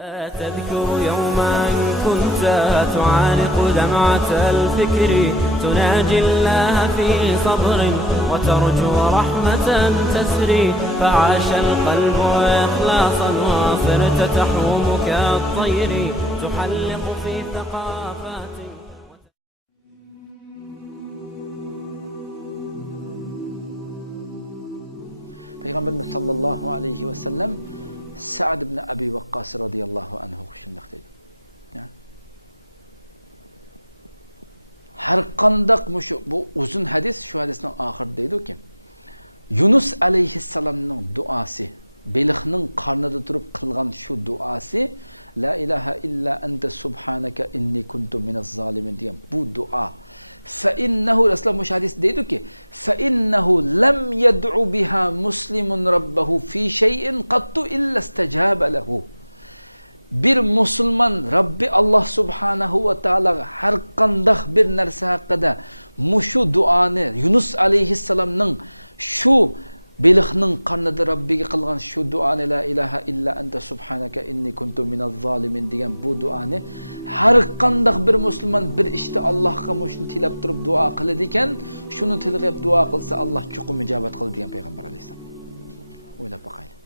تذكر يوما كنت تعانق دمعة الفكر تناجي الله في صبر وترجو رحمة تسري فعاش القلب إخلاصا وصرت تحوم كالطير تحلق في ثقافات. Peygamberimiz sallallahu aleyhi ve sellem Sa'd ibn Abi Waqqas radıyallahu anhu shunday dedi. Har qandaq bu uzun hadis, shu hadisning oxirida deydi-ki, Yunus alayhissalomning duosi, beliqning qornida turib qilgan shu duosi, la ilaha illa anta subhanaka inni kuntu minaz zalimin degan bu duo. فإنه الأسلام مش حديث ديدوكي فإنه لم يدعو بها مسلم ربه في شيء قط إلا استجاب له. Bir Müslüman Rabbi Allah Subhanahu ve Taala her qandaq bir narsa haqida mushu duoni Yunus alayhissalomning shu beliqning qarnida Rabbiga qilgan shu duoni la ilaha illa anta subhanaka inni kuntu minaz zalimin degan bu duoni har qandaq bir musulmon bir ishda Allohga mushni tilab turib duo qiladi ekan, shuni tilg'ab duo qilsa Alloh chuqur ijobat qiladi degan payg'ambar alayhisalom. O'ylab boqaylik.